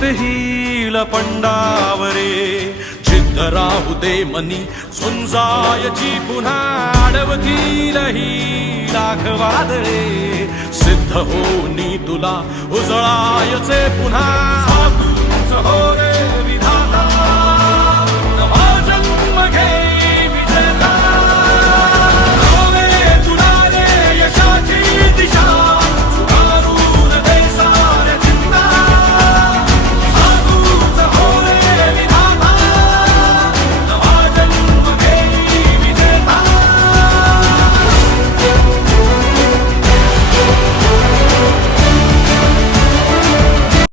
जित हिल पंडावरे जिद्द राहू दे मनी झुंजायची पुन्हा अडवतील ही लाख वादळे सिद्ध होनी तुला उजळायचे पुन्हा